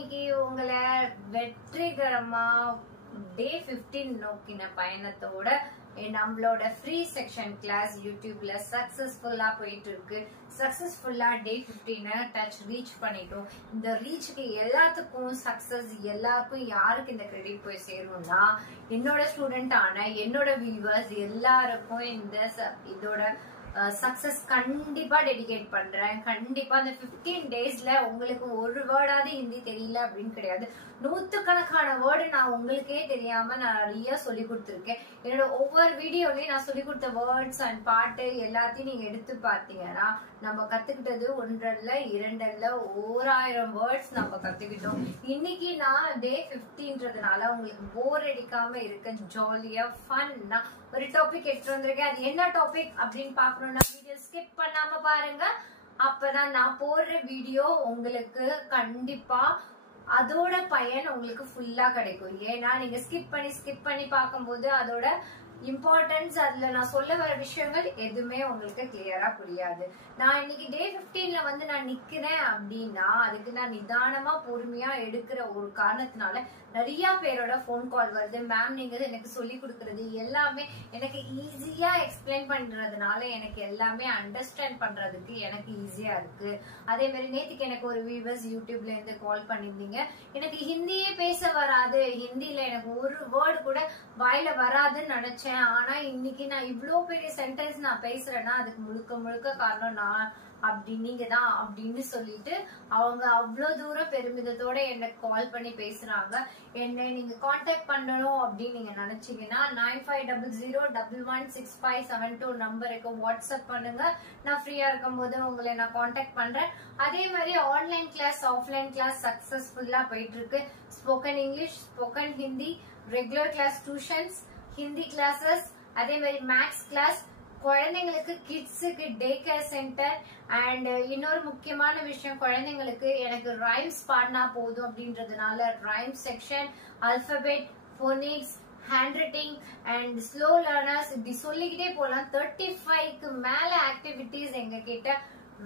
இன்னைக்கு உங்களை வெற்றிகரமா டே 15 நோக்கின பயணத்தோட நம்மளோட ஃப்ரீ செக்ஷன் கிளாஸ் யூடியூப்ல சக்சஸ்ஃபுல்லா போயிட்டு இருக்கு. சக்சஸ்ஃபுல்லா டே 15 டச் ரீச் பண்ணிட்டோம். இந்த ரீச்சுக்கு எல்லாத்துக்கும் சக்சஸ் எல்லாருக்கும் யாருக்கு இந்த கிரெடிட் போய் சேரும்னா என்னோட ஸ்டூடெண்ட் ஆன என்னோட வியூவர்ஸ் எல்லாருக்கும் இதோட சக்சஸ் கண்டிப்பா டெடிகேட் பண்றேன். கண்டிப்பா அந்த 15 டேஸ்ல உங்களுக்கு ஒரு வேர்டாவது ஹிந்தி தெரியல அப்படின்னு கிடையாது. நூத்துக்கணக்கான வேர்டு நான் உங்களுக்கே தெரியாம நான் நிறைய சொல்லி கொடுத்துருக்கேன். என்னோட ஒவ்வொரு வீடியோலயும் நான் சொல்லி கொடுத்த வேர்ட்ஸ் அண்ட் பாட்டு எல்லாத்தையும் நீங்க எடுத்து பாத்தீங்கன்னா நம்ம கத்துக்கிட்டது ஒன்றல்ல இரண்டல்ல 1000 வேர்ட்ஸ் நம்ம கத்துக்கிட்டோம். இன்னைக்கு நான் டே 15ன்றதுனால உங்களுக்கு போர் அடிக்காம இருக்க ஜாலியா ஃபன்னா ஒரு டாபிக் எடுத்து வந்திருக்கேன். அது என்ன டாபிக் அப்படின்னு பாக்கணும்னா வீடியோ ஸ்கிப் பண்ணாம பாருங்க. அப்பதான் நான் போடுற வீடியோ உங்களுக்கு கண்டிப்பா அதோட பயன் உங்களுக்கு ஃபுல்லா கிடைக்கும். ஏன்னா நீங்க ஸ்கிப் பண்ணி பார்க்கும்போது அதோட இம்பார்ட்டன்ஸ் அதுல நான் சொல்ல வர விஷயங்கள் எதுவுமே உங்களுக்கு கிளியரா புரியாது. நான் இன்னைக்கு டே 15ல வந்து நான் நிக்கிறேன் அப்படின்னா அதுக்கு நான் நிதானமா பொறுமையா எடுக்கிற ஒரு காரணத்தினால நிறைய பேரோட போன் கால் வருது. மேம் நீங்க எனக்கு சொல்லி கொடுக்கறது எல்லாமே எனக்கு ஈஸியா எக்ஸ்பிளைன் பண்றதுனால எனக்கு எல்லாமே அண்டர்ஸ்டாண்ட் பண்றதுக்கு எனக்கு ஈஸியா இருக்கு. அதே மாதிரி நேத்துக்கு எனக்கு ஒரு வியூவர்ஸ் யூடியூப்ல இருந்து கால் பண்ணிருந்தீங்க, எனக்கு ஹிந்தியே பேச வராது, ஹிந்தில எனக்கு ஒரு வேர்டு கூட வாயில வராதுன்னு நினைச்சேன். ஆனா இன்னைக்கு நான் இவ்வளவு பெரிய சென்டென்ஸ் நான் பேசுறேன்னா அதுக்கு முழுக்க முழுக்க காரணம் நான் நீங்க தான் அப்படின்னு சொல்லிட்டு அவங்க அவ்வளவு தூரம் பெருமிதத்தோட எனக்கு கால் பண்ணி பேசுறாங்க. என்ன நீங்க கான்டாக்ட் பண்ணணும் அப்படின்னு நீங்க நினைச்சீங்கன்னா 9500116572 நம்பருக்கு வாட்ஸ்அப் பண்ணுங்க. நான் ஃப்ரீயா இருக்கும் போது உங்களை நான் கான்டாக்ட் பண்றேன். அதே மாதிரி ஆன்லைன் கிளாஸ் ஆஃப்லைன் கிளாஸ் சக்சஸ்ஃபுல்லா போயிட்டு இருக்கு. Spoken English, spoken Hindi, regular class, tuitions, Hindi classes, அதே மாதிரி மேக்ஸ் கிளாஸ், குழந்தைங்களுக்கு கிட்ஸுக்கு டே கேர் சென்டர். அண்ட் இன்னொரு முக்கியமான விஷயம், குழந்தைங்களுக்கு எனக்கு ரைம்ஸ் பாடினா போதும் அப்படின்றதுனால rhyme section, alphabet, phonics, hand writing and slow learners இப்படி சொல்லிக்கிட்டே போலாம். 35க்கு மேல ஆக்டிவிட்டிஸ் எங்க கிட்ட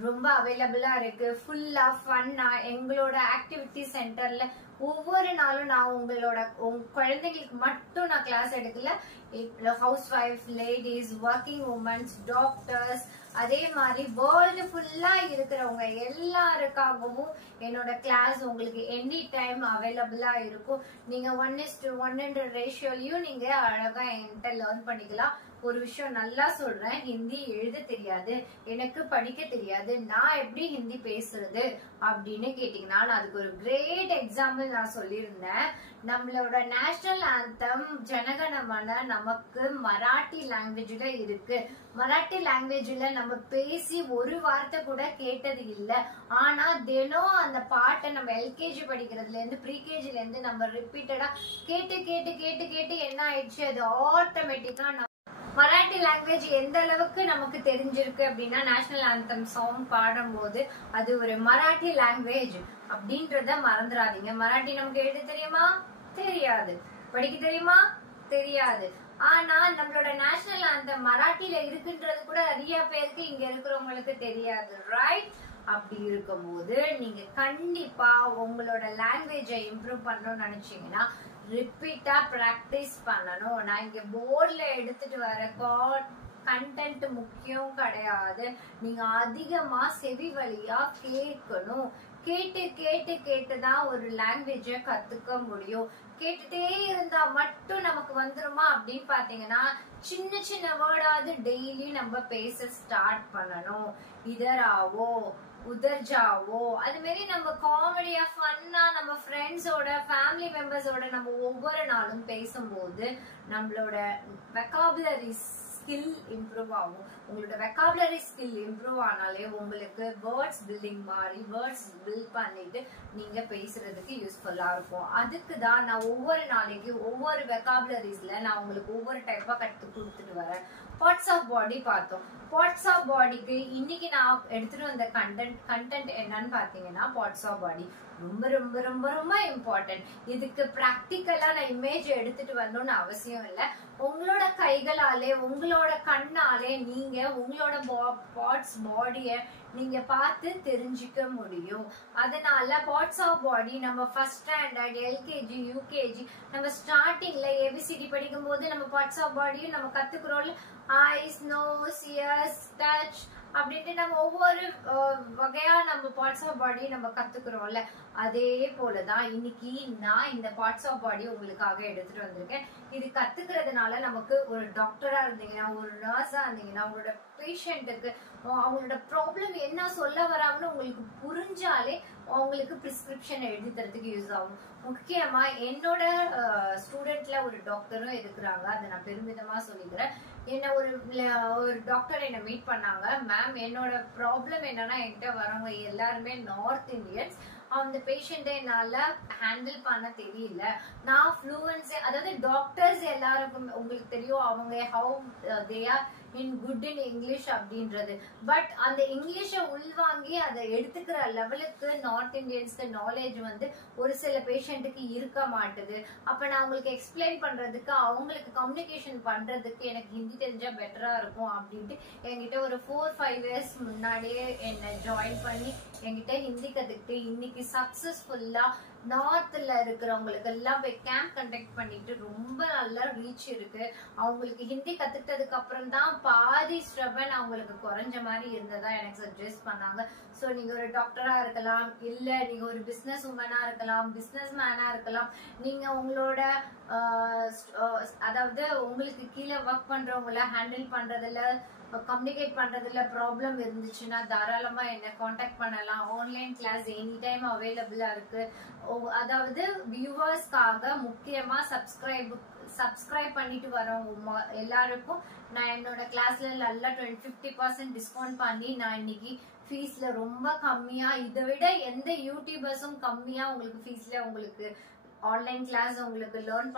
ரொம்ப அவைலபிளா இருக்கு. ஃபுல்லா ஃபன்னா எங்களோட ஆக்டிவிட்டி சென்டர்ல ஒவ்வொரு நாளும் நான் உங்களோட குழந்தைங்களுக்கு மட்டும் நான் கிளாஸ் எடுக்கல. House wife, ladies, working women's, doctors, அதே மாதிரி வேர்ல்டு ஃபுல்லா இருக்கிறவங்க எல்லாருக்காகவும் என்னோட கிளாஸ் உங்களுக்கு எனி டைம் அவைலபிளா இருக்கும். நீங்க 1:1 ரேஷியோலயும் நீங்க அழகா என்கிட்ட லேர்ன் பண்ணிக்கலாம். ஒரு விஷயம் நல்லா சொல்றேன், ஹிந்தி எழுத தெரியாது, எனக்கு படிக்க தெரியாது, நான் எப்படி ஹிந்தி பேசுறது அப்படின்னு கேட்டீங்கன்னா நான் அதுக்கு ஒரு கிரேட் எக்ஸாம்பிள் நான் சொல்லியிருந்தேன். நம்மளோட நேஷனல் ஆந்தம் ஜனகணமன நமக்கு மராட்டி லாங்குவேஜ்ல இருக்கு. மராட்டி லாங்குவேஜ்ல நம்ம பேசி ஒரு வார்த்தை கூட கேட்டது இல்ல. ஆனா தினம் அந்த பாட்டை நம்ம எல்கேஜி படிக்கிறதுல இருந்து ப்ரீகேஜில இருந்து நம்ம ரிப்பீட்டடா கேட்டு கேட்டு கேட்டு கேட்டு என்ன ஆயிடுச்சு, அது ஆட்டோமேட்டிக்கா மராட்டி லாங்குவேஜ் எந்த அளவுக்கு நமக்கு தெரிஞ்சிருக்கு அப்படின்னா நேஷனல் ஆந்தம் சாங் பாடும் போது அது ஒரு மராட்டி லாங்குவேஜ் அப்படின்றத மறந்துடாதீங்க. மராட்டி நமக்கு எழுத தெரியுமா? தெரியாது. படிக்க தெரியுமா? தெரியாது. ஆனா நம்மளோட நேஷனல் ஆந்தம் மராட்டில இருக்குன்றது கூட நிறைய பேருக்கு இங்க இருக்கிறவங்களுக்கு தெரியாது, ரைட்? அப்படி இருக்கும்போது நீங்க கண்டிப்பா உங்களோட லாங்குவேஜை இம்ப்ரூவ் பண்ணணும்னு நினைச்சீங்கன்னா ரிப்பீட்டா பிராக்டிஸ் பண்ணணும். நான் இங்க போர்ட்ல எடுத்துட்டு வர கண்டென்ட் முக்கியம் கிடையாது. நீங்க அதிகமா செவி வழியா கேட்கணும். கேட்டு கேட்டு கேட்டுதான் ஒரு லாங்குவேஜ கத்துக்க முடியும். கேட்டுட்டே இருந்தா மட்டும் நமக்கு வந்துருமா அப்படின்னு பாத்தீங்கன்னா சின்ன சின்ன வேர்டாவது டெய்லி நம்ம பேச ஸ்டார்ட் பண்ணணும். இதராவோ, உதர் ஜாவோ, அது மாதிரி நம்ம காமெடியா ஃபன்னா நம்ம ஃப்ரெண்ட்ஸோட, ஃபேமிலி மெம்பர்ஸோட நம்ம ஒவ்வொரு நாளும் பேசும்போது நம்மளோட வெக்காபுலரி ஸ்கில் இம்ப்ரூவ் ஆகும். உங்களோட வெக்காபுலரி ஸ்கில் இம்ப்ரூவ் ஆனாலே உங்களுக்கு வேர்ட்ஸ் பில்டிங் மாதிரி வேர்ட்ஸ் பில்ட் பண்ணிட்டு நீங்க பேசுறதுக்கு யூஸ்ஃபுல்லா இருக்கும். அதுக்கு தான் நான் ஒவ்வொரு நாளைக்கு ஒவ்வொரு வெக்காபுலரிஸ்ல நான் உங்களுக்கு ஒவ்வொரு டைப்பா கத்து கொடுத்துட்டு வரேன். பார்ட்ஸ் ஆஃப் பாடி பார்த்தோம். பார்ட்ஸ் ஆஃப் பாடிக்கு இன்னைக்கு நான் எடுத்துட்டு வந்த கண்டென்ட் என்னன்னு பாத்தீங்கன்னா பார்ட்ஸ் ஆஃப் பாடி ரொம்ப ரொம்ப ரொம்ப ரொம்ப இம்பார்ட்டன்ட். இதுக்கு பிராக்டிக்கலா நான் இமேஜ் எடுத்துட்டு வரணும்னு அவசியம் இல்லை. உங்களோட கைகளாலே உங்களோட உங்களோட கண்ணாலே நீங்க உங்களோட பார்ட்ஸ் பாடிய நீங்க பார்த்து தெரிஞ்சுக்க முடியும். அதனால பார்ட்ஸ் ஆஃப் பாடி நம்ம ஃபர்ஸ்ட் ஸ்டாண்டர்ட் எல்கேஜி யூகேஜி நம்ம ஸ்டார்டிங்ல ஏபிசிடி படிக்கும் போது நம்ம பார்ட்ஸ் ஆஃப் பாடியும் நம்ம கத்துக்கிறோம். ஐஸ், நோஸ், இயர்ஸ், டச் அப்படின்ட்டு நம்ம ஒவ்வொரு வகையா நம்ம பார்ட்ஸ் ஆஃப் பாடி நம்ம கத்துக்கிறோம்ல. அதே போலதான் இன்னைக்கு நான் இந்த பார்ட்ஸ் ஆஃப் பாடி உங்களுக்காக எடுத்துட்டு வந்திருக்கேன். இது கத்துக்கிறதுனால நமக்கு ஒரு டாக்டரா இருந்தீங்கன்னா, ஒரு நர்ஸா இருந்தீங்கன்னா, உங்களோட பேஷண்ட்டுக்கு அவங்களோட ப்ராப்ளம் என்ன சொல்ல வராங்கன்னு உங்களுக்கு புரிஞ்சாலே அவங்களுக்கு பிரிஸ்கிரிப்ஷன் எழுதி தரதுக்கு யூஸ் ஆகும். முக்கியமா என்னோட ஸ்டூடெண்ட்ல ஒரு டாக்டரும் இருக்கிறாங்க, அதை நான் பெருமிதமா சொல்லிக்கிறேன். என்ன ஒரு டாக்டர் என்ன மீட் பண்ணாங்க. மேம், என்னோட ப்ராப்ளம் என்னன்னா, என்கிட்ட வரவங்க எல்லாருமே நார்த் இந்தியன்ஸ். அந்த பேஷண்ட்டை என்னால ஹேண்டில் பண்ண தெரியல. நான் ஃப்ளூவன்சி, அதாவது டாக்டர்ஸ் எல்லாருக்கும் உங்களுக்கு தெரியும் அவங்க how they are in good in English அப்படின்றது. பட் அந்த இங்கிலீஷை உள்வாங்கி அதை எடுத்துக்கிற லெவலுக்கு நார்த் இந்தியன்ஸ்க்கு நாலேஜ் வந்து ஒரு சில பேஷண்ட்டுக்கு இருக்க மாட்டுது. அப்ப நான் உங்களுக்கு எக்ஸ்பிளைன் பண்றதுக்கு, அவங்களுக்கு கம்யூனிகேஷன் பண்றதுக்கு எனக்கு ஹிந்தி தெரிஞ்சா பெட்டரா இருக்கும் அப்படின்ட்டு என்கிட்ட ஒரு 4-5 years முன்னாடியே என்ன ஜாயின் பண்ணி என்கிட்ட ஹிந்தி கத்துக்கிட்டு இன்னைக்கு சக்சஸ்ஃபுல்லா நார்த்ல இருக்கிறவங்களுக்கு எல்லாம் போய் கேம்ப் கண்டக்ட் பண்ணிட்டு ரொம்ப நல்ல ரீச் இருக்கு. அவங்களுக்கு ஹிந்தி கத்துக்கிட்டதுக்கு அப்புறம் தான் பாதி ஸ்ட்ரபன் அவங்களுக்கு குறைஞ்ச மாதிரி இருந்ததா எனக்கு சஜஸ்ட் பண்ணாங்க. சோ நீங்க ஒரு டாக்டரா இருக்கலாம், இல்ல நீங்க ஒரு பிசினஸ் உமனா இருக்கலாம், பிசினஸ் மேனா இருக்கலாம், நீங்க உங்களோட அதாவது உங்களுக்கு கீழே ஒர்க் பண்றவங்கள ஹேண்டில் பண்றதுல, கம்யூனிகேட் பண்றதுல ப்ராப்ளம் இருந்துச்சுன்னா தாராளமா என்ன காண்டாக்ட் பண்ணலாம். ஆன்லைன் கிளாஸ் எனி டைம் அவைலபிளா இருக்கு. அதாவது வியூவர்ஸ்க்காக முக்கியமா சப்ஸ்கிரைப் பண்ணிட்டு வரவங்க எல்லாருக்கும் நான் என்னோட கிளாஸ்ல நல்லா 50% டிஸ்கவுண்ட் பண்ணி நான் இன்னைக்கு ஃபீஸ்ல ரொம்ப கம்மியா, இதை விட எந்த யூடியூபர்ஸும் கம்மியா உங்களுக்கு ஃபீஸ்ல உங்களுக்கு ஆன்லைன் கிளாஸ் உங்களுக்கு லேர்ன்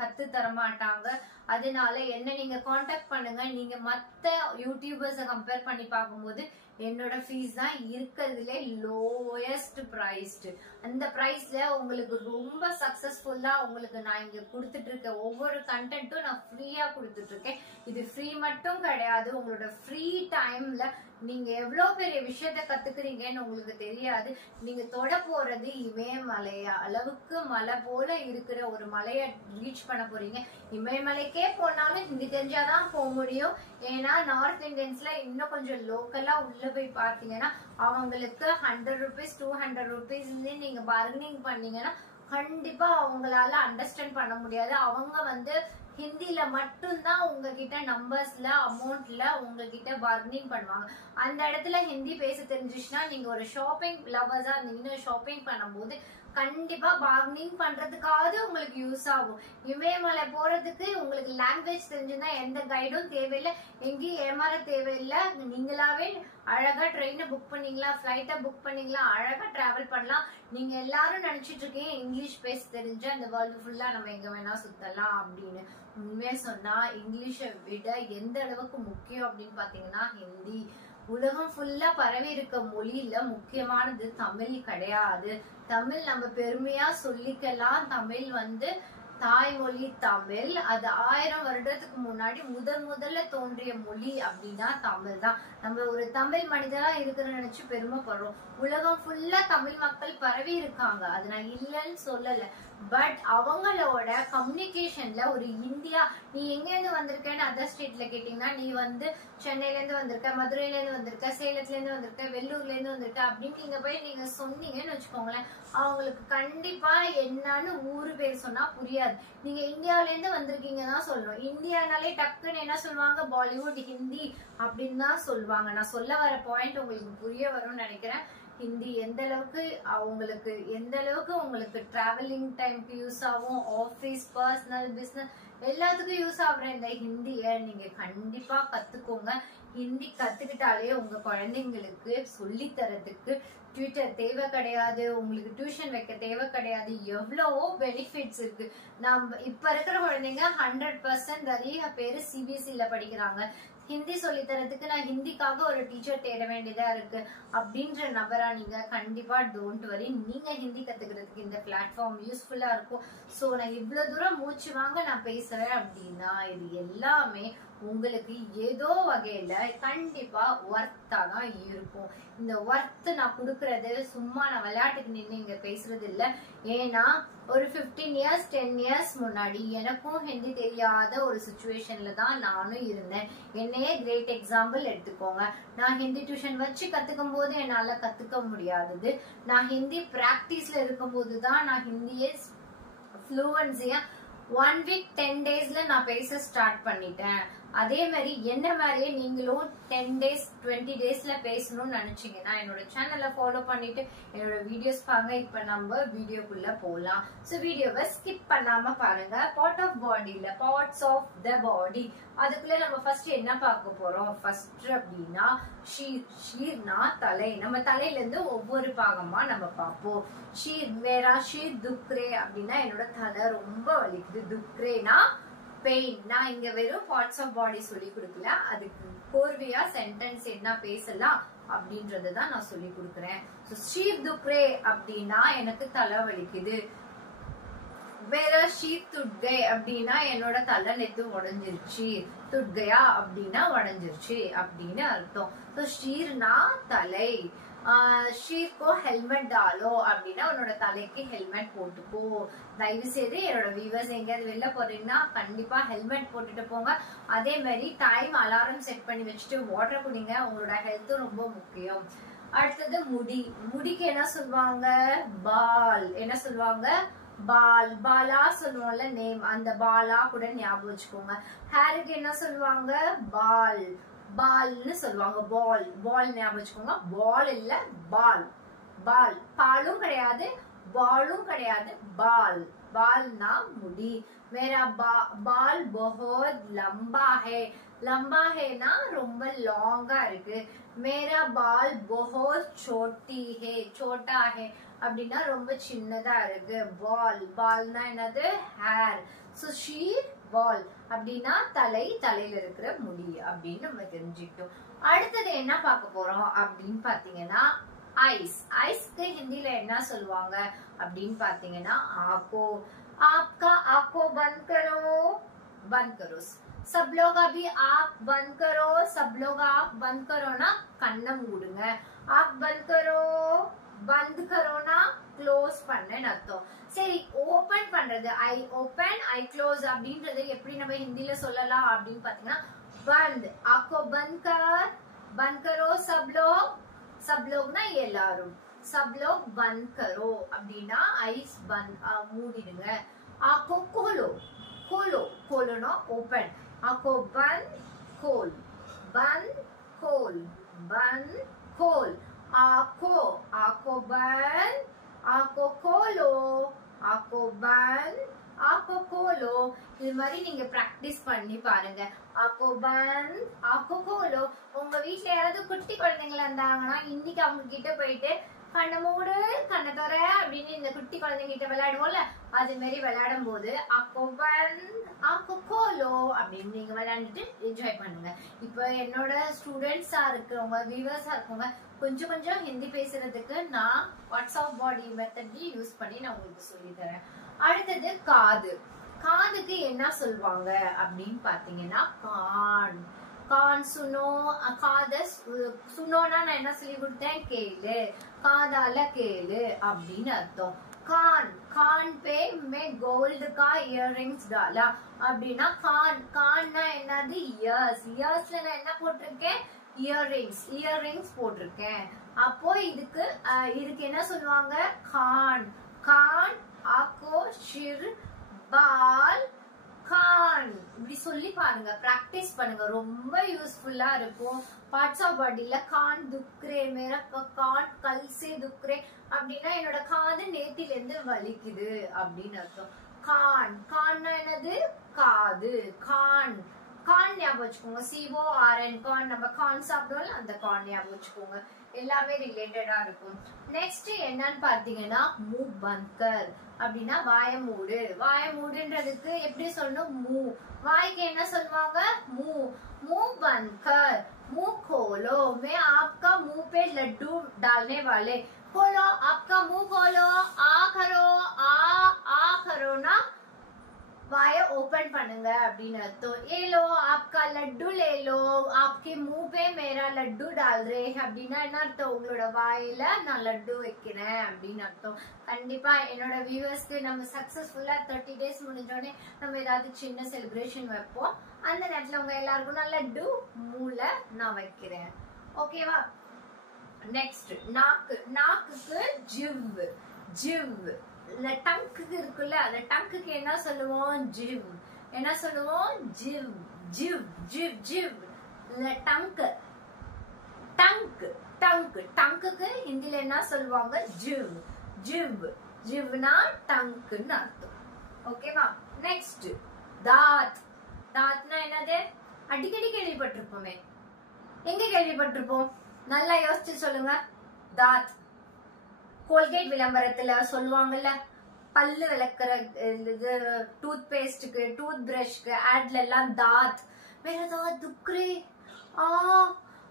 கத்து தர மாட்டாங்க. அதனால என்ன நீங்க காண்டாக்ட் பண்ணுங்க. நீங்க மத்த யூடியூபர்ஸை கம்பேர் பண்ணி பார்க்கும்போது என்னோட ஃபீஸ் தான் இருக்கிறதுல லோயஸ்ட் பிரைஸ்டு. அந்த பிரைஸ்ல உங்களுக்கு ரொம்ப சக்சஸ்ஃபுல்லா உங்களுக்கு நான் இங்க கொடுத்துட்டு இருக்க ஒவ்வொரு கண்டென்ட்டும் நான் ஃப்ரீயா கொடுத்துட்டு இருக்கேன். இது ஃப்ரீ மட்டும் கிடையாது. உங்களோட ஃப்ரீ டைம்ல நீங்க எவ்வளவு பெரிய விஷயத்த கத்துக்கிறீங்கன்னு உங்களுக்கு தெரியாது. நீங்க தொட போறது இமயமலைய அளவுக்கு மலை போல இருக்கிற ஒரு மலைய ரீச் பண்ண போறீங்க. இமயமலைக்கே போனாலும் ஹிந்தி தெரிஞ்சாதான் போக முடியும். ஏன்னா நார்த் இந்தியன்ஸ்ல இன்னும் கொஞ்சம் லோக்கலா உள்ள போய் பாத்தீங்கன்னா அவங்களுக்கு 100 rupees 200 rupees நீங்க பார்கனிங் பண்ணீங்கன்னா கண்டிப்பா அவங்களால அண்டர்ஸ்டாண்ட் பண்ண முடியாது. அவங்க வந்து ஹிந்தில மட்டும்தான் உங்ககிட்ட நம்பர்ஸ்ல அமௌண்ட்ல உங்ககிட்ட பார்கனிங் பண்ணுவாங்க. அந்த இடத்துல ஹிந்தி பேச தெரிஞ்சிச்சுன்னா நீங்க ஒரு ஷாப்பிங் லவர்ஸா இருந்தீங்கன்னா ஷாப்பிங் பண்ணும்போது கண்டிப்பா பார்கனிங் பண்றதுக்காவது உங்களுக்கு யூஸ் ஆகும். இமயமலை போறதுக்கு உங்களுக்கு லாங்குவேஜ் தெரிஞ்சுன்னா எந்த கைடும் தேவையில்லை, எங்கேயும் ஏமாற தேவையில்லை. நீங்களாவே அழகா ட்ரெயினை புக் பண்ணீங்களா, ஃபிளைட்டை புக் பண்ணீங்களா, அழகா டிராவல் பண்ணலாம். நீங்க எல்லாரும் நினைச்சிட்டு இருக்கீங்க இங்கிலீஷ் பேச தெரிஞ்ச அந்த வேர்ல்டு ஃபுல்லா நம்ம எங்க வேணா சுத்தலாம் அப்படின்னு. உண்மையா சொன்னா இங்கிலீஷை விட எந்த அளவுக்கு முக்கியம் அப்படின்னு பாத்தீங்கன்னா ஹிந்தி. உலகம் ஃபுல்லா பரவி இருக்க மொழியில முக்கியமானது தமிழ் கிடையாது. தமிழ் நம்ம பெருமையா சொல்லிக்கலாம். தமிழ் வந்து தாய்மொழி தமிழ். அது 1000 வருடத்துக்கு முன்னாடி முதல்ல தோன்றிய மொழி அப்படின்னா தமிழ் தான். நம்ம ஒரு தமிழ் மனிதரா இருக்கிறன்னு நினைச்சு பெருமைப்படுறோம். உலகம் ஃபுல்லா தமிழ் மக்கள் பரவி இருக்காங்க, அது நான் இல்லைன்னு சொல்லல. பட் அவங்களோட கம்யூனிகேஷன்ல ஒரு இந்தியா, நீ எங்க இருந்து வந்திருக்கேன்னு அதர் ஸ்டேட்ல கேட்டீங்கன்னா நீ வந்து சென்னையில இருந்து வந்திருக்க, மதுரையில இருந்து வந்திருக்க, சேலத்துல இருந்து வந்திருக்க, வெள்ளூர்ல இருந்து வந்திருக்க அப்படின்னு நீங்க போய் நீங்க சொன்னீங்கன்னு வச்சுக்கோங்களேன், அவங்களுக்கு கண்டிப்பா என்னன்னு ஊரு பேர் சொன்னா புரியாது. நீங்க இந்தியாவில இருந்து வந்திருக்கீங்க தான் சொல்லணும். இந்தியானாலே டக்குன்னு என்ன சொல்லுவாங்க, பாலிவுட் ஹிந்தி அப்படின்னு தான் சொல்லுவாங்க. நான் சொல்ல வர பாயிண்ட் உங்களுக்கு புரிய வரும்னு நினைக்கிறேன். ஹிந்தி எந்த அளவுக்கு உங்களுக்கு டிராவலிங் டைம்க்கு யூஸ் ஆகும், ஆபீஸ், பர்சனல், பிசினஸ் எல்லாத்துக்கும் யூஸ் ஆகுற இந்த ஹிந்திய நீங்க கண்டிப்பா கத்துக்கோங்க. ஹிந்தி கத்துக்கிட்டாலே உங்க குழந்தைங்களுக்கு சொல்லி தரதுக்கு ட்விட்டர் தேவை கிடையாது, உங்களுக்கு டியூஷன் வைக்க தேவை கிடையாது. எவ்வளவோ பெனிஃபிட்ஸ் இருக்கு. நம்ம இப்ப இருக்கிற குழந்தைங்க 100% நிறைய பேரு சிபிஎஸ்இல படிக்கிறாங்க. ஹிந்தி சொல்லி தரதுக்கு நான் ஹிந்திக்காக ஒரு டீச்சர் தேட வேண்டியதா இருக்கு அப்படின்ற நபரா நீங்க கண்டிப்பா டோன்ட் வரி. நீங்க ஹிந்தி கத்துக்கிறதுக்கு இந்த பிளாட்ஃபார்ம் யூஸ்ஃபுல்லா இருக்கும். சோ நான் இவ்வளவு தூரம் மூச்சு வாங்க நான் பேசுறேன் அப்படின்னா இது எல்லாமே உங்களுக்கு ஏதோ வகையில கண்டிப்பா ஒர்த்தா தான் இருக்கும். இந்த ஒர்த் நான் கொடுக்கறது சும்மா நான் விளையாட்டுக்கு நின்று இங்க பேசுறது இல்ல. ஏன்னா ஒரு 15 years 10 years முன்னாடி எனக்கும் ஹிந்தி தெரியாத ஒரு சுச்சுவேஷன்ல தான் நானும் இருந்தேன். என்னையே கிரேட் எக்ஸாம்பிள் எடுத்துக்கோங்க. நான் ஹிந்தி டியூஷன் வச்சு கத்துக்கும் போது என்னால கத்துக்க முடியாதது. நான் ஹிந்தி பிராக்டிஸ்ல இருக்கும் போதுதான் நான் ஹிந்தியை ஃப்ளூவன்சியா 1 week 10 daysல நான் பேச ஸ்டார்ட் பண்ணிட்டேன். அதே மாதிரி என்ன மாதிரியே நீங்களும் 10 days 20 daysல பேசணும்னு நினைச்சீங்கன்னா என்னோட சேனலை ஃபாலோ பண்ணிட்டு என்னோட வீடியோஸ் பாருங்க. இப்ப நம்ம வீடியோக்குள்ள போலாம். சோ வீடியோவை ஸ்கிப் பண்ணாம பாருங்க. பார்ட் ஆஃப் பாடியில பார்ட்ஸ் ஆஃப் த பாடி அதுக்குள்ள நம்ம ஃபர்ஸ்ட் என்ன பார்க்க போறோம்? ஃபர்ஸ்ட் அப்படின்னா ஷீர். ஷீர்னா தலை. நம்ம தலையில இருந்து ஒவ்வொரு பாகமா நம்ம பார்ப்போம். ஷீர் மேரா ஷீர் துக்ரே அப்படின்னா என்னோட தலை ரொம்ப வலிக்குது. துக்ரேனா பெயின். நான் இங்க வெறும் பார்ட்ஸ் ஆஃப் பாடி சொல்லி கொடுக்கல, அதுக்கு கோர்வையா சென்டென்ஸ் என்ன பேசலாம் அப்படின்றதான் நான் சொல்லி கொடுக்குறேன். ஷீர் துக்ரே அப்படின்னா எனக்கு தலை வலிக்குது. வேற ஷீர் துட்கை அப்படின்னா என்னோட தலை நெத்து உடஞ்சிருச்சு. துட்கையா அப்படின்னா உடஞ்சிருச்சு அப்படின்னு அர்த்தம். ஷீர்னா தலை. ஷீர்கோ ஹெல்மெட் டாலோ அப்படின்னா உன்னோட தலைக்கு ஹெல்மெட் போட்டுக்கோ. தயவு செய்து என்னோட வியூவர்ஸ் எங்கேயாவது வெளில போறீங்கன்னா கண்டிப்பா ஹெல்மெட் போட்டுட்டு போங்க. அதே மாதிரி டைம் அலாரம் செட் பண்ணி வச்சுட்டு வாட்டர் குடிங்க. உங்களோட ஹெல்த் ரொம்ப முக்கியம். அடுத்தது முடி. முடிக்கு என்ன சொல்லுவாங்க? பால். என்ன சொல்லுவாங்க? பால். பாலா சொல்லுவோம்ல நேம், அந்த பாலா கூட ஞாபகம் வச்சுக்கோங்க. ஹேருக்கு என்ன சொல்லுவாங்க? பால். பால்னு சொல்லுவாங்க. பால். பால் ஞாபகம் வச்சுக்கோங்க. பால் இல்ல பால். பால். பாலும் கிடையாது பாலும் கிடையாது. பால். பால்னா முடி. मेरा बाल बहुत लंबा है. लंबा है ना ரொம்ப லாங்கா இருக்கு. मेरा बाल बहुत छोटी है. छोटा है அப்படின்னா ரொம்ப சின்னதா இருக்கு. பால். பால்னா என்னது? ஹேர். சோ ஷீர் பால் அப்படின்னா தலை, தலையில இருக்கிற முடி அப்படின்னு நம்ம தெரிஞ்சுக்கிட்டோம். அடுத்தது என்ன பார்க்க போறோம் அப்படின்னு பாத்தீங்கன்னா ஐஸ். ஐஸ்க்கு ஹிந்தில என்ன சொல்லுவாங்க அப்படின்னு பாத்தீங்கன்னா ஆக்கோ. आपका आंखों बंद करो. बंद करो. सब लोग अभी आंख बंद करो. सब लोग आंख बंद करो ना கண்ணை மூடுங்க. आंख बंद करो. बंद करो ना க்ளோஸ் பண்ணேன்னு அர்த்தம். சரி, ஓபன் பண்றது ஐ ஓபன் ஐ க்ளோஸ் அப்படின்றது எப்படி நம்ம ஹிந்தில சொல்லலாம் அப்படின்னு பாத்தீங்கன்னா बंद. आंखों बंद कर. बंद करो सब लोग. सब लोग ना எல்லாரும். सब लोग बंद करो அப்படின்னா ஐஸ் बंद மூடிடுங்க. आंखों खोलो. खोलो. खोलोனா ஓபன். आंखों बंद खोल. बंद खोल. बंद खोल. आंखों. आंखों बंद. आंखों खोलो. आंखों बंद. आंखों खोलो. இது மாதிரி நீங்க பிராக்டிஸ் பண்ணி பாருங்க. आंखों बंद. आंखों खोलो. உங்க வீட்ல யாராவது குட்டி குழந்தைங்களா இருந்தாங்கன்னா இன்னைக்கு அவங்க கிட்ட போயிட்டு கண்ணை மூடு கண்ணை தர அப்படின்னு இந்த குட்டி குழந்தைங்க கிட்ட விளையாடுவோம்ல, அது மாதிரி விளையாடும் போது आंखों बंद आंखों खोलो அப்படின்னு நீங்க விளையாண்டுட்டு என்ஜாய் பண்ணுங்க. இப்ப என்னோட ஸ்டூடெண்ட்ஸா இருக்கிறவங்க, வியூவர்ஸா இருக்கவங்க கொஞ்சம் கொஞ்சம் ஹிந்தி பேசுறதுக்கு நான் வாட்ஸ்அப் பாடி மெத்தட் யூஸ் பண்ணி நான் உங்களுக்கு சொல்லி தரேன். அடுத்தது காது. காதுக்கு என்ன சொல்லுவாங்க அப்படின்னு பாத்தீங்கன்னா கான். कान सुनो. காத சுனோனா நான் என்ன சொல்லி கொடுத்தேன்? கேளு. காதால கேளு அப்படின்னு அர்த்தம். கான். கான் पे मैं गोल्ड का इयररिंग्स डाला அப்படின்னா கான். கான்னா என்னது? இயர்ஸ். இயர்ஸ்ல நான் என்ன போட்டிருக்கேன்? இயர்ரிங்ஸ். இயர்ரிங்ஸ் போட்டிருக்கேன். அப்போ இதுக்கு என்ன சொல்லுவாங்க? கான். கான். ஆக்கோ ஷிர் பால் கான். இப்படி சொல்லி பாருங்க, பிராக்டிஸ் பண்ணுங்க, ரொம்ப யூஸ்ஃபுல்லா இருக்கும். பார்ட்ஸ் ஆஃப் பாடியில கான் துக்ரே. மேரா கான் கல் சே துக்ரே அப்படின்னா என்னோட காது நேத்தில இருந்து வலிக்குது அப்படின்னு அர்த்தம். கான். கான்னா என்னது? காது. கான். கான் ஞாபகம் வச்சுக்கோங்க. CORN கான். நம்ம கான் சாப்பிடுவோம்ல, அந்த கான் ஞாபகம் வச்சுக்கோங்க. எல்லாமே ரிலேட்டடா இருக்கும். நெக்ஸ்ட் என்னன்னு பாத்தீங்கன்னா மூவ் பங்கர் அப்படின்னா வாய மூடு. வாய மூடுன்றதுக்கு எப்படி சொல்லணும்? மூ. வாய்க்கு என்ன சொல்லுவாங்க? மூ. मुंह बंद कर. मुंह खोलो. मैं आपका मुंह पे लड्डू डालने वाले. खोलो. आपका मुंह खोलो. आ करो. आ करो ना वाया ओपन பண்ணுங்க அப்படின்னு அர்த்தம். ये लो आपका लड्डू ले लो, आपके मुंह पे मेरा लड्डू डाल रहे हैं அப்படின்னா என்ன அர்த்தம்? உங்களோட வாயில நான் லட்டு வைக்கிறேன் அப்படின்னு அர்த்தம். கண்டிப்பா என்னோட வியூவர்ஸ்க்கு நம்ம சக்சஸ்ஃபுல்லா 30 டேஸ் முடிஞ்சோடனே நம்ம ஏதாவது சின்ன செலிப்ரேஷன் வைப்போம். அந்த நேரத்துல உங்க எல்லாருக்கும் நான் லட்டு மூல நான் வைக்கிறேன். ஓகேவா? நெக்ஸ்ட் நாக்கு. நாக்குக்கு ஜிவ். ஜிவ் டங்க்கு இருக்குல்ல, அந்த டங்குக்கு என்ன சொல்லுவோம்? ஜிவ். என்ன சொல்லுவோம்? ஜிவ். ஜிவ் ஜிவ் ஜிவ். டங்க். டங்க். டங்க். டங்குக்கு ஹிந்தில என்ன சொல்லுவாங்க? ஜிவ். ஜிவ். ஜிவ்னா டங்குன்னு அர்த்தம். ஓகேவா? நெக்ஸ்ட் தாத். தாத்னா என்னது? அடிக்கடி கேள்விப்பட்டிருப்போமே. எங்க கேள்விப்பட்டிருப்போம்? நல்லா யோசிச்சு சொல்லுங்க. தாத். கோல்கேட் விளம்பரத்துல சொல்லுவாங்கல்ல, பல்லு விளக்குற இது டூத் பேஸ்டுக்கு டூத் பிரஷ்க்கு ஆட்ல எல்லாம் தாத். मेरा दांत दुख रहे,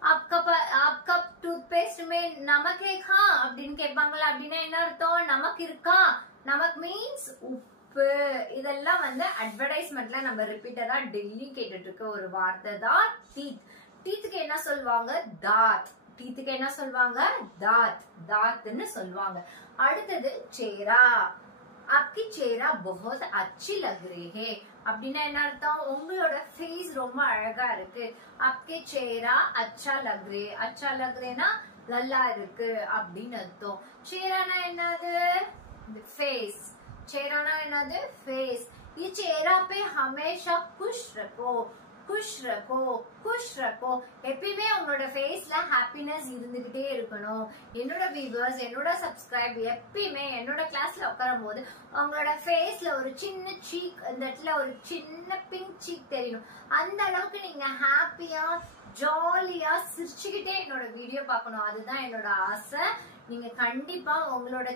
आपका टूथपेस्ट में नमक है खा அப்படின்னு கேட்பாங்களா? அப்படின்னா என்ன அர்த்தம்? நமக்கு இருக்கா? நமக் மீன்ஸ் உப்பு. இதெல்லாம் வந்து அட்வர்டைஸ்மெண்ட்ல நம்ம ரிப்பீட்டடா டெய்லி கேட்டுட்டு இருக்க ஒரு வார்த்தை தான் டீத். டீத்துக்கு என்ன சொல்லுவாங்க? தாத். டீத்துக்கு என்ன சொல்வாங்க? दांत. दांतன்னு சொல்வாங்க. அடுத்தது चेहरा. आपकी चेहरा बहुत अच्छी लग रही है அப்படின்னா என்ன அர்த்தம்? உங்களோட ஃபேஸ் ரொம்ப அழகா இருக்கு. आपके चेहरा अच्छा लग रहे. अच्छा लग रहे நல்லா இருக்கு அப்படின்னு அர்த்தம். चेहराனா என்னது? ஃபேஸ். चेहराனா என்னது? ஃபேஸ். ये चेहरा पे हमेशा खुश रखो. खुश रखो. खुश रखो. எப்பயுமே உங்களோட ஃபேஸ்ல ஹாப்பினஸ் இருந்துகிட்டே இருக்கணும். என்னோட வியூவர்ஸ், என்னோட சப்ஸ்கிரைப் எப்பயுமே என்னோட கிளாஸ்ல உட்காரும் போது உங்களோட ஃபேஸ்ல ஒரு சின்ன சீக், இந்த இடத்துல ஒரு சின்ன பிங்க் சீக் தெரியணும். அந்த அளவுக்கு நீங்க ஹாப்பியா ஜாலியா சிரிச்சுக்கிட்டே என்னோட வீடியோ பார்க்கணும். அதுதான் என்னோட ஆசை. நீங்க கண்டிப்பா உங்களோட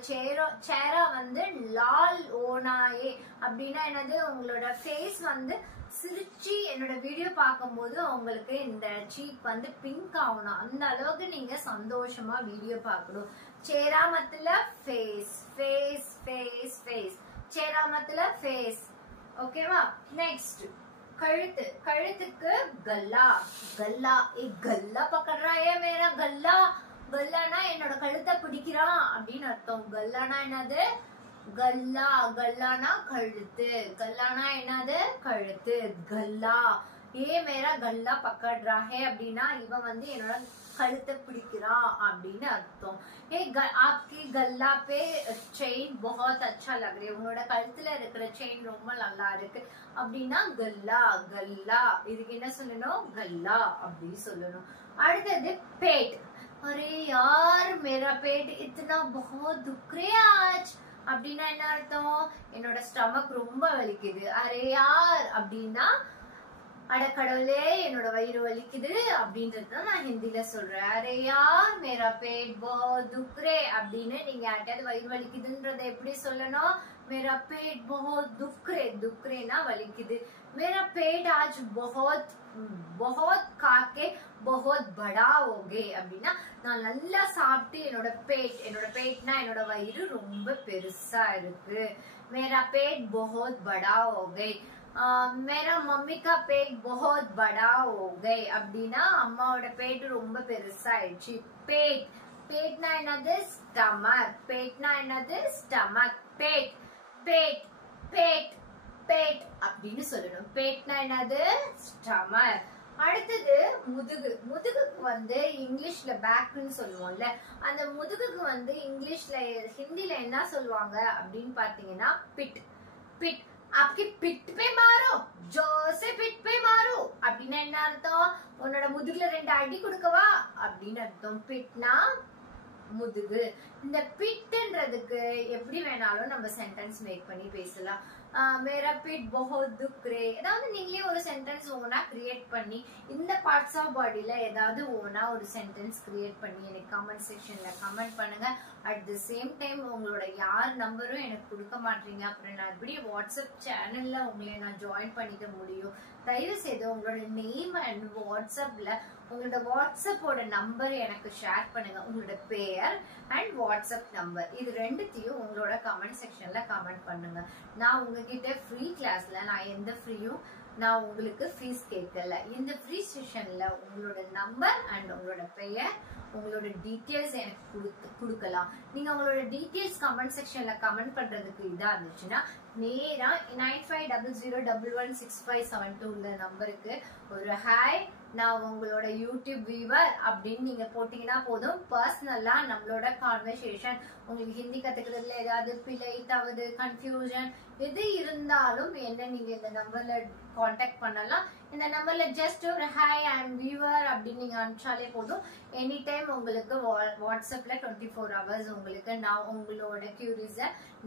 சேரா வந்து லால் ஓனாயே அப்படின்னா என்னது? உங்களோட ஃபேஸ் வந்து சிரிச்சு என்னோட வீடியோ பார்க்கும்போது உங்களுக்கு இந்த சீக் வந்து பிங்க் ஆகணும். அந்த அளவுக்கு நீங்க சந்தோஷமா வீடியோ பார்க்கணும். சேரா மத்துல ஃபேஸ். Face face face. சேரா மத்துல ஃபேஸ். ஓகேவா? நெக்ஸ்ட் கழுத்து. கழுத்துக்கு கல்லா. கல்லா. கல்லா பக்கறா ஏ மேரா கல்லா. கல்லானா என்னோட கழுத்தை பிடிக்கிறான் அப்படின்னு அர்த்தம். கல்லானா என்னது? गल्ला. गल्लाना कழுத்து. गल्लाना என்னது? கழுத்து. गल्ला. ये मेरा गल्ला पकड़ रहा है அப்படின்னா இவன் வந்து என்னோட கழுத்தை பிடிக்கிறான் அப்படின்னு அர்த்தம். आपकी गल्ला पे चेन बहुत अच्छा लग रही है. உங்களோட கழுத்துல இருக்கிற செயின் ரொம்ப நல்லா இருக்கு அப்படின்னா गल्ला. गल्ला. இதுக்கு என்ன சொல்லணும்? गल्ला அப்படி சொல்லணும். அடுத்தது पेट. अरे यार मेरा पेट इतना बहुत दुख रहा है आज அப்படின்னா என்ன அர்த்தம்? என்னோட ஸ்டமக் ரொம்ப வலிக்குது. அரே யார் அப்படின்னா அடக்கடவுளே என்னோட வயிறு வலிக்குது அப்படின்றத நான் ஹிந்தில சொல்றேன். அரே யார் மேரா பேட் बहुत दुख रहे அப்படின்னு நீங்க யார்கிட்டயாவது வயிறு வலிக்குதுன்றத எப்படி சொல்லணும்? मेरा पेट बहुत दुख रहे. दुख रहे வலிக்குது. मेरा पेट आज बहुत बहुत खाके बहुत बड़ा हो गए அப்படின்னா நான் நல்லா சாப்பிட்டு என்னோட पेटனா என்னோட வயிறு ரொம்ப பெருசா இருக்கு. मेरा पेट बहुत बड़ा हो गए. मेरा मम्मी का पेट बहुत बड़ा हो गए அப்படின்னா அம்மாவோட पेट ரொம்ப பெருசா ஆயிடுச்சு. पेट. पेटனா என்னது? ஸ்டமக். पेटனா என்னது? ஸ்டமக். पेट. पेट. पेट. पेट அப்படின்னு சொல்லணும். पेटனா என்னது? ஸ்டமக். அடுத்தது முதுகு. முதுகுக்கு வந்து இங்கிலீஷ்ல பேக்னு சொல்லுவோம்ல, அந்த முதுகுக்கு வந்து இங்கிலீஷ்ல ஹிந்தில என்ன சொல்லுவாங்க அப்படின்னு பாத்தீங்கன்னா பிட். பிட். आपकी पिट पे मारो, जोर से पिट पे मारो அப்படின்னா என்ன அர்த்தம்? உன்னோட முதுகுல 2 அடி கொடுக்கவா அப்படின்னு அர்த்தம். பிட்னா முதுகு. இந்த பிட்ன்றதுக்கு எப்படி வேணாலும் நம்ம சென்டென்ஸ் மேக் பண்ணி பேசலாம். मेरा पेट बहुत दुख रहे. ஏதாவது நீங்களே ஒரு சென்டென்ஸ் ஓனா கிரியேட் பண்ணி இந்த பார்ட்ஸ் ஆஃப் பாடியில ஏதாவது ஓனா ஒரு சென்டென்ஸ் கிரியேட் பண்ணி எனக்கு கமெண்ட் செக்ஷன்ல கமெண்ட் பண்ணுங்க. அட் தி சேம் டைம் உங்களோட யார் நம்பரும் எனக்கு கொடுக்க மாட்டீங்க, அப்புறம் நான் எப்படி வாட்ஸ்அப் சேனல்ல உங்களை நான் ஜாயின் பண்ணிக்க முடியும்? தயவு செய்து உங்களோட நேம் அண்ட் வாட்ஸ்அப்ல உங்களோட வாட்ஸ்அப்போட நம்பர் எனக்கு ஷேர் பண்ணுங்க. உங்களோட பெயர் அண்ட் வாட்ஸ்அப் நம்பர் இது ரெண்டுத்தையும் உங்களோட கமெண்ட் செக்ஷன்ல கமெண்ட் பண்ணுங்க. நான் உங்க உங்ககிட்ட ஃப்ரீ கிளாஸ்ல நான் எந்த ஃப்ரீயும் நான் உங்களுக்கு ஃபீஸ் கேட்கல. இந்த ஃப்ரீ செஷன்ல உங்களோட நம்பர் அண்ட் உங்களோட பெயர், உங்களோட டீடைல்ஸ் எனக்கு கொடுக்கலாம். நீங்க உங்களோட டீடைல்ஸ் கமெண்ட் செக்ஷன்ல கமெண்ட் பண்றதுக்கு இதா இருந்துச்சுன்னா நேரா 9500116572 நம்பருக்கு ஒரு ஹாய், நான் உங்களோட யூடியூப் வியூவர் அப்படின்னு நீங்க போட்டீங்கன்னா போதும். பர்சனலா நம்மளோட கான்வர்சேஷன், உங்களுக்கு ஹிந்தி கத்துக்கிறதுல ஏதாவது பிழை, தவறு, கன்ஃபியூஷன் எது இருந்தாலும் என்ன நீங்க இந்த நம்பர்ல கான்டாக்ட் பண்ணலாம். இந்த நம்பர்ல ஜஸ்ட் ஒரு ஹாய் ஐ அம் வியூவர் அப்படின்னு நீங்க அனுப்பிச்சாலே போதும். எனி டைம் உங்களுக்கு வாட்ஸ்அப்ல 24 hours உங்களுக்கு நான் உங்களோட கியூரிஸ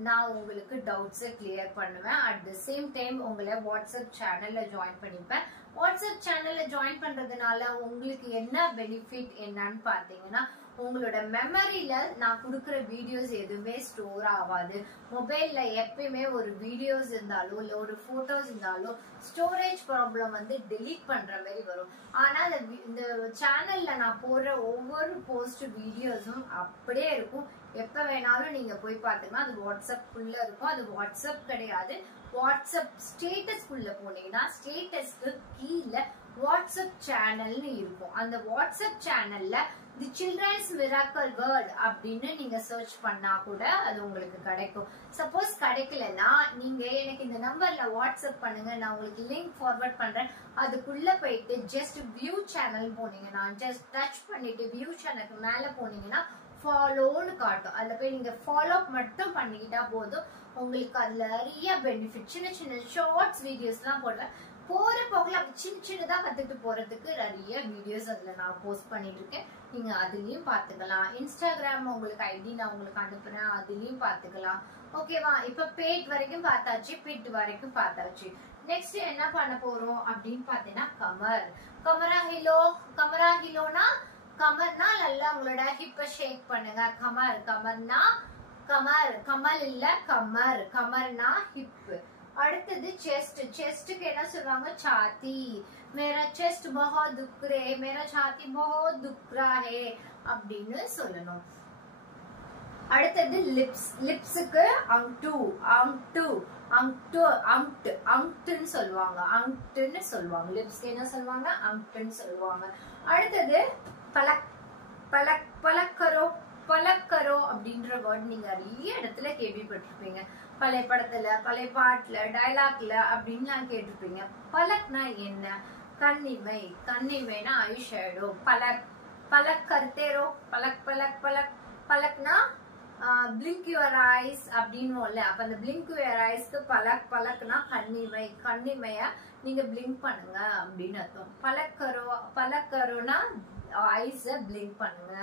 நான் உங்களுக்கு டவுட்ஸை கிளியர் பண்ணுவேன். அட் த சேம் டைம் உங்களை வாட்ஸ்அப் சேனல்ல ஜாயின் பண்ணிப்பேன். வாட்ஸ்அப் சேனல்ல ஜாயின் பண்றதுனால உங்களுக்கு என்ன பெனிஃபிட் என்னன்னு பாத்தீங்கன்னா, உங்களோட மெமரியில நான் கொடுக்குற வீடியோஸ் எதுவுமே ஸ்டோர் ஆகாது. மொபைல்ல எப்பயுமே ஒரு வீடியோஸ் இருந்தாலோ இல்ல ஒரு போட்டோஸ் இருந்தாலோ ஸ்டோரேஜ் ப்ராப்ளம் வந்து டெலீட் பண்ற மாதிரி வரும். ஆனா இந்த சேனல்ல நான் போடுற ஒவ்வொரு போஸ்ட் வீடியோஸும் அப்படியே இருக்கும். எப்ப வேணாலும் நீங்க போய் பாத்துக்கலாம். அது வாட்ஸ்அப் குள்ள இருக்கும். அது வாட்ஸ்அப் கிடையாது, வாட்ஸ்அப் ஸ்டேட்டஸ் குள்ள போனீங்கன்னா ஸ்டேட்டஸ்க்கு கீழே வாட்ஸ்அப் சேனல்னு இருக்கும். அந்த வாட்ஸ்அப் சேனல்ல தி சில்ட்ரன்ஸ் மிராக்கிள் வேர்ல்ட் அப்படின்னு நீங்க சர்ச் பண்ணா கூட அது உங்களுக்கு கிடைக்கும். சப்போஸ் கிடைக்கலன்னா நீங்க எனக்கு இந்த நம்பர்ல வாட்ஸ்அப் பண்ணுங்க, நான் உங்களுக்கு லிங்க் ஃபார்வர்ட் பண்றேன். அதுக்குள்ள போயிட்டு ஜஸ்ட் வியூ சேனல் போனீங்கன்னா, ஜஸ்ட் டச் பண்ணிட்டு வியூ சேனலுக்கு மேல போனீங்கன்னா ஃபாலோன்னு காட்டும். அதுல போய் நீங்க ஃபாலோ மட்டும் பண்ணிக்கிட்டா போதும். உங்களுக்கு அதுல நிறைய பெனிஃபிட், சின்ன சின்ன ஷார்ட்ஸ் வீடியோஸ் எல்லாம் போடுறேன். போற போகல அப்படி சின்ன சின்னதா கத்துட்டு போறதுக்கு நிறைய வீடியோஸ் அதுல நான் போஸ்ட் பண்ணிட்டு இருக்கேன். நீங்க அதுலயும் பாத்துக்கலாம். இன்ஸ்டாகிராம் உங்களுக்கு ஐடி நான் உங்களுக்கு அனுப்புறேன், அதுலயும் பாத்துக்கலாம். ஓகேவா? இப்ப பேட் வரைக்கும் பார்த்தாச்சு, பிட் வரைக்கும் பார்த்தாச்சு. நெக்ஸ்ட் என்ன பண்ண போறோம் அப்படின்னு பாத்தீங்கன்னா கமர். கமரா ஹிலோ. கமரா ஹிலோனா கமர்னா நல்லா உங்களோட ஹிப்ப ஷேக் பண்ணுங்க. கமர். கமர்னா கமர், கமல் இல்ல கமர். கமர்னா ஹிப். அடுத்தது செஸ்ட். செஸ்டுக்கு என்ன சொல்லுவாங்க? छाती. मेरा चेस्ट बहुत दुख रहे, मेरा छाती बहुत दुख रहा है அப்படின்னு சொல்லணும். அடுத்தது லிப்ஸ். லிப்ஸுக்கு அங்டு. அங்டு அங்டு அங்ட் அங்ட்னு சொல்லுவாங்க. அங்ட்னு சொல்லுவாங்க. லிப்ஸ்க்கு என்ன சொல்லுவாங்க? அங்ட்னு சொல்லுவாங்க. அடுத்தது பலக். பலக். பலக்கரோ. பலக்கரோ அப்படின்ற வேர்ட் நீங்க நிறைய இடத்துல கேள்விப்பட்டிருப்பீங்க. பழைய படத்துல, பழைய பாட்டுல, டைலாக்ல அப்படின்னு கேட்டிருப்பீங்க. பலக்னா என்ன? கண்ணிமை. கண்ணிமைனா ஐ ஷேடோ. பலக். பலக் கர்த்தேரோ. பலக் பலக் பலக். பலக்னா பிளிங்க் யுவர் ஐஸ் அப்படின்னு. அப்ப அந்த பிளிங்க் யுவர் ஐஸ்க்கு பலக். பலக்னா கண்ணிமை. கண்ணிமைய நீங்க பிளிங்க் பண்ணுங்க அப்படின்னு அர்த்தம். பலக்கரோ. பலக்கரோனா ஐஸ பிளிங்க் பண்ணுங்க.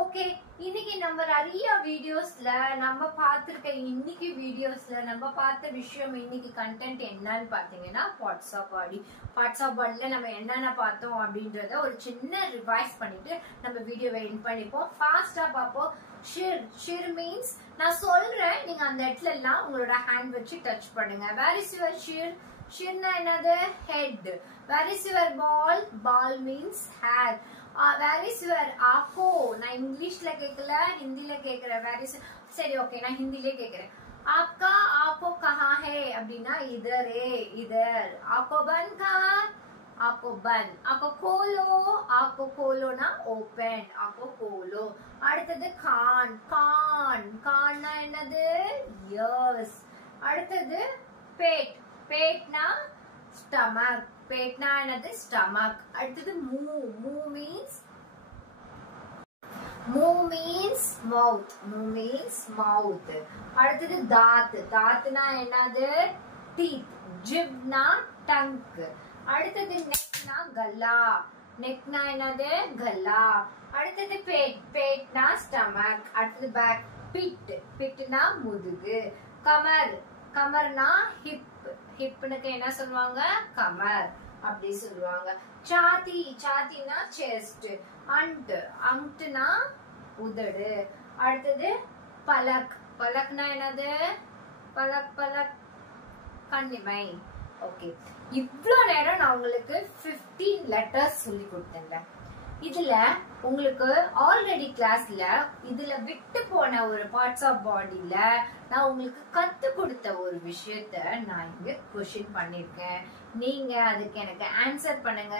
ஓகே, இன்னைக்கு நம்ம நிறைய வீடியோஸ்ல நம்ம பார்த்திருக்க இன்னைக்கு வீடியோஸ்ல நம்ம பார்த்த விஷயம், இன்னைக்கு கண்டென்ட் என்னன்னு பாத்தீங்கன்னா parts of body. Parts of பாடில நம்ம என்னென்ன பார்த்தோம் அப்படின்றத ஒரு சின்ன ரிவைஸ் பண்ணிட்டு நம்ம வீடியோவை எண்ட் பண்ணிப்போம். ஃபாஸ்டா பார்ப்போம். ஷிர். ஷிர் மீன்ஸ் நான் சொல்றேன், நீங்க அந்த இடத்துல எல்லாம் உங்களோட ஹேண்ட் வச்சு டச் பண்ணுங்க. வேர் இஸ் யுவர் ஷிர்? ஷிர்னா என்னது? ஹெட். வேர் இஸ் யுவர் பால்? பால் means hair. Where is your ஆக்கோ? நான் இங்கிலீஷ்ல கேட்கல, ஹிந்தில கேக்குறேன். வேர் இஸ், சரி ஓகே நான் ஹிந்திலே கேக்குறேன். आपका आंखों कहाँ है அப்படின்னா इधर है, इधर. आंखों बंद कहाँ? आंखों बंद. आंखों खोलो. आंखों खोलोனா open. आंखों खोलो. அடுத்தது कान. कान. कानனா என்னது? ears. அடுத்தது पेट. पेटனா stomach. पेटனா என்னது? stomach. அடுத்தது மூவ். மூவ் மீன்ஸ் மூவ் மீன்ஸ் மவுத். மூவ் மீன்ஸ் மவுத். அடுத்தது தாத். தாத்னா என்னது? டீத். ஜிப்னா டங்க். அடுத்தது நெக்னா கல்லா. நெக்னா என்னது? கல்லா. அடுத்தது பேட். பேட்னா ஸ்டமக். அடுத்தது பேக். பிட். பிட்னா முதுகு. கமர். கமர்னா ஹிப். ஹிப்னுக்கு என்ன சொல்லுவாங்க? கமர் அப்படி சொல்லுவாங்க. சாத்தி. சாத்தினா செஸ்ட். அண்ட். அங்ட்னா உதடு. அடுத்தது பலக். பலக்னா என்னது? பலக். பலக் கண்ணிமை. ஓகே, இவ்வளவு நேரம் நான் உங்களுக்கு 15 லெட்டர்ஸ் சொல்லி கொடுத்தேன்ல. இதுல உங்களுக்கு ஆல்ரெடி கிளாஸ்ல இதுல விட்டு போன ஒரு பார்ட்ஸ் ஆஃப் பாடியில நான் உங்களுக்கு கத்து கொடுத்த ஒரு விஷயத்த நான் இங்க கொஸ்டின் பண்ணிருக்கேன். நீங்க அதுக்கு எனக்கு ஆன்சர் பண்ணுங்க.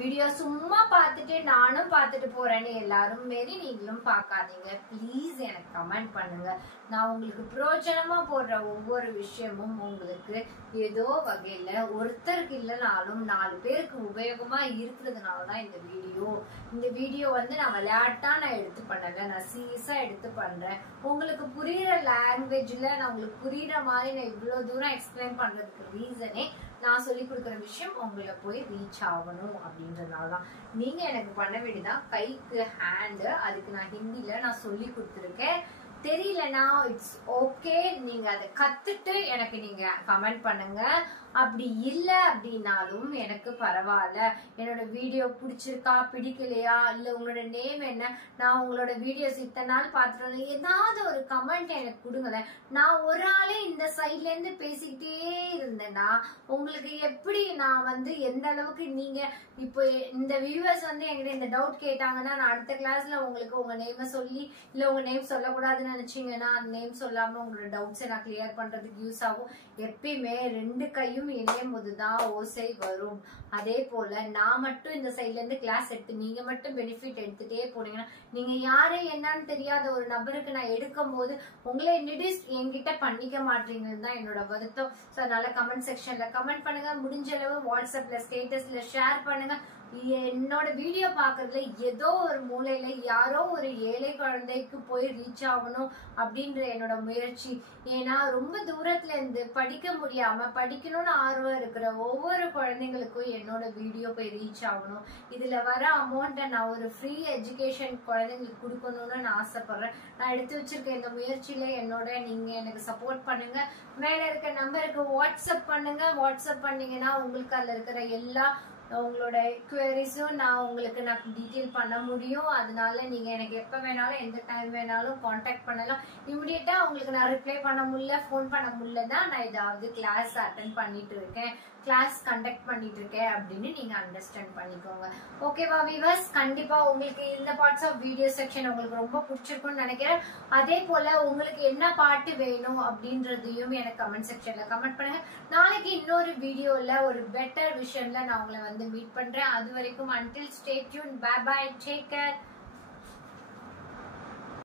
வீடியோ சும்மா பார்த்துட்டு நானும் பார்த்துட்டு போறேன்னு எல்லாரும் மாரி நீங்களும் பார்க்காதீங்க. ப்ளீஸ் எனக்கு கமெண்ட் பண்ணுங்க. நான் உங்களுக்கு பிரயோஜனமா போடுற ஒவ்வொரு விஷயமும் உங்களுக்கு ஏதோ வகையில ஒருத்தருக்கு இல்லைனாலும் 4 பேருக்கு உபயோகமா இருக்கிறதுனாலதான் இந்த வீடியோ வந்து நான் விளையாட்டா நான் எடுத்து பண்ணல, நான் சீரியஸா எடுத்து பண்றேன். உங்களுக்கு புரியுற லாங்குவேஜ்ல நான் உங்களுக்கு புரியுற மாதிரி நான் இவ்வளவு தூரம் எக்ஸ்பிளைன் பண்றதுக்கு ரீசனே நான் சொல்லி கொடுக்குற விஷயம் உங்களை போய் ரீச் ஆகணும் அப்படின்றதுனாலதான். நீங்க எனக்கு பண்ண வேண்டியதான் கைக்கு ஹேண்ட், அதுக்கு நான் ஹிந்தில நான் சொல்லி கொடுத்துருக்கேன். தெரியலனா இட்ஸ் ஓகே, நீங்க அதை கத்துட்டு எனக்கு நீங்க கமெண்ட் பண்ணுங்க. அப்படி இல்ல அப்படின்னாலும் எனக்கு பரவாயில்ல. என்னோட வீடியோ பிடிச்சிருக்கா பிடிக்கலையா, இல்ல உங்களோட நேம் என்ன, நான் உங்களோட வீடியோஸ் இத்தனை நாள் பார்த்துட்டு ஏதாவது ஒரு கமெண்ட் எனக்கு கொடுங்களேன். நான் ஒரு ஆளே இந்த சைட்ல இருந்து பேசிக்கிட்டே இருந்தேன்னா உங்களுக்கு எப்படி நான் வந்து எந்த அளவுக்கு நீங்க இப்போ இந்த வியூவர்ஸ் வந்து என்கிட்ட இந்த டவுட் கேட்டாங்கன்னா நான் அடுத்த கிளாஸ்ல உங்களுக்கு உங்க நேமை சொல்லி, இல்ல உங்க நேம் சொல்லக்கூடாதுன்னு நினைச்சீங்கன்னா அந்த நேம் சொல்லாம உங்களோட டவுட்ஸை நான் கிளியர் பண்றதுக்கு யூஸ் ஆகும். எப்பயுமே 2 கையும் இணையும் போதுதான் ஓசை வரும். அதே போல நான் மட்டும் இந்த சைட்ல இருந்து கிளாஸ் எடுத்து நீங்க மட்டும் பெனிஃபிட் எடுத்துட்டே போனீங்கன்னா நீங்க யாரு என்னன்னு தெரியாத ஒரு நபருக்கு நான் எடுக்கும் போது உங்களை இன்ட்ரடியூஸ் என்கிட்ட பண்ணிக்க மாட்டீங்கன்னு தான் என்னோட வருத்தம். ஸோ அதனால கமெண்ட் செக்ஷன்ல கமெண்ட் பண்ணுங்க. முடிஞ்ச அளவு வாட்ஸ்அப்ல ஸ்டேட்டஸ்ல ஷேர் பண்ணுங்க. என்னோட வீடியோ பாக்குறதுல ஏதோ ஒரு மூலையில யாரோ ஒரு ஏழை குழந்தைக்கு போய் ரீச் ஆகணும் அப்படின்ற என்னோட முயற்சி. ஏன்னா ரொம்ப தூரத்துல இருந்து படிக்க முடியாம படிக்கணும்னு ஆர்வம் இருக்கிற ஒவ்வொரு குழந்தைங்களுக்கும் என்னோட வீடியோ போய் ரீச் ஆகணும். இதுல வர அமௌண்ட்டை நான் ஒரு ஃப்ரீ எஜுகேஷன் குழந்தைங்களுக்கு கொடுக்கணும்னு நான் ஆசைப்படுறேன். நான் எடுத்து வச்சிருக்க இந்த முயற்சியில என்னோட நீங்க எனக்கு சப்போர்ட் பண்ணுங்க. மேல இருக்க நம்பருக்கு வாட்ஸ்அப் பண்ணுங்க. வாட்ஸ்அப் பண்ணீங்கன்னா உங்களுக்கு அதுல இருக்கிற எல்லா உங்களோட குவரிஸும் நான் டீட்டெயில் பண்ண முடியும். அதனால நீங்க எனக்கு எப்ப வேணாலும் எந்த டைம் வேணாலும் கான்டாக்ட் பண்ணலாம். இமிடியேட்டா உங்களுக்கு நான் ரிப்ளை பண்ண முடியல, ஃபோன் பண்ண முடியல தான் நான் ஏதாவது கிளாஸ் அட்டென்ட் பண்ணிட்டு இருக்கேன், கிளாஸ் கண்டக்ட் பண்ணிட்டு இருக்கேன் அப்படின்னு நீங்க அண்டர்ஸ்டாண்ட் பண்ணிக்கோங்க. ஓகேவா வீவர்ஸ்? கண்டிப்பா உங்களுக்கு இந்த பார்ட்ஸ் ஆஃப் வீடியோ செக்ஷன் உங்களுக்கு ரொம்ப பிடிச்சிருக்கும்னு நினைக்கிறேன். அதே போல உங்களுக்கு என்ன பாட்டு வேணும் அப்படின்றதையும் எனக்கு கமெண்ட் செக்ஷன்ல கமெண்ட் பண்ணுங்க. நாளைக்கு இன்னொரு வீடியோல ஒரு பெட்டர் விஷயம்ல நான் உங்களை வந்து மீட் பண்றேன். அது வரைக்கும் until stay tuned, bye bye, take care.